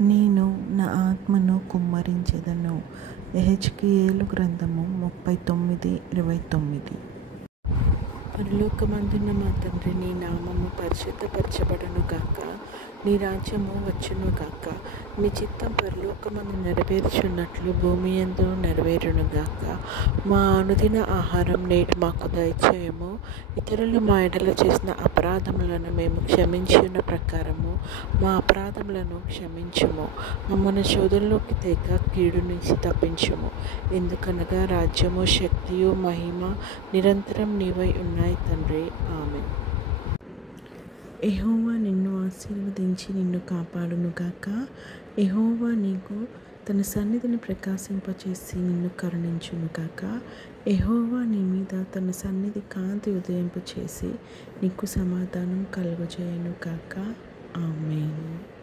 నేను నా ఆత్మను కుమ్మరించెదను. యెహెజ్కేలు గ్రంథము 39:29. పరలోకమందున్న మా తండ్రి, నీ నామము పరిశుద్ధపరచబడును గాక. నీ రాజ్యము వచ్చును గాక. నీ చిత్తం పరలోకమందు నెరవేర్చున్నట్లు భూమి యందు నెరవేరును గాక. మా అనుదిన ఆహారం నేడు మాకు దయచేయము. ఇతరులు మా ఎడల చేసిన అపరాధములను మేము క్షమించిన ప్రకారము మా అపరాధములను క్షమించుము. మమ్మల్ని శోధనలోకి తేక కీడు నుంచి తప్పించుము. ఎందుకనగా రాజ్యము, శక్తియు, మహిమ నిరంతరం నీవై ఉన్నాయి తండ్రి. ఆమేన్. యెహోవా నిన్ను ఆశీర్వదించి నిన్ను కాపాడును గాక. యెహోవా నీకు తన సన్నిధిని ప్రకాశింపచేసి నిన్ను కరుణించును గాక. యెహోవా నీ మీద తన సన్నిధి కాంతి ఉదయింపచేసి నీకు సమాధానం కలుగజేయును గాక. ఆమేన్.